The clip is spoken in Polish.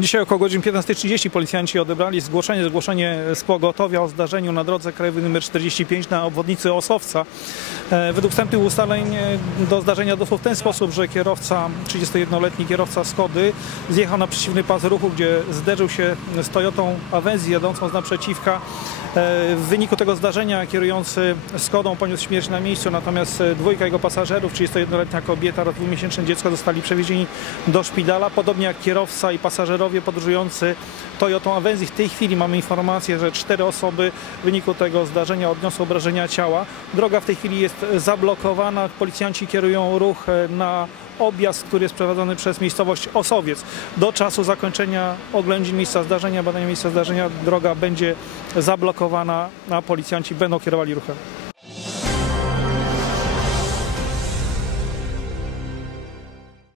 Dzisiaj około godzin 15.30 policjanci odebrali zgłoszenie, zgłoszenie z pogotowia o zdarzeniu na drodze krajowej nr 45 na obwodnicy Osowca. E, Według wstępnych ustaleń e, do zdarzenia doszło w ten sposób, że kierowca, 31-letni kierowca Skody zjechał na przeciwny pas ruchu, gdzie zderzył się z Toyotą Avenzi jadącą z naprzeciwka. E, W wyniku tego zdarzenia kierujący Skodą poniósł śmierć na miejscu, natomiast e, dwójka jego pasażerów, 31-letnia kobieta oraz dwumiesięczne dziecko zostali przewiezieni do szpitala, podobnie jak kierowca i pasażerowie podróżujący Toyotą Avenzi. W tej chwili mamy informację, że cztery osoby w wyniku tego zdarzenia odniosły obrażenia ciała. Droga w tej chwili jest zablokowana, policjanci kierują ruch e, na objazd, który jest prowadzony przez miejscowość Osowiec. Do czasu zakończenia oględzin miejsca zdarzenia, badania miejsca zdarzenia droga będzie zablokowana, a policjanci będą kierowali ruchem.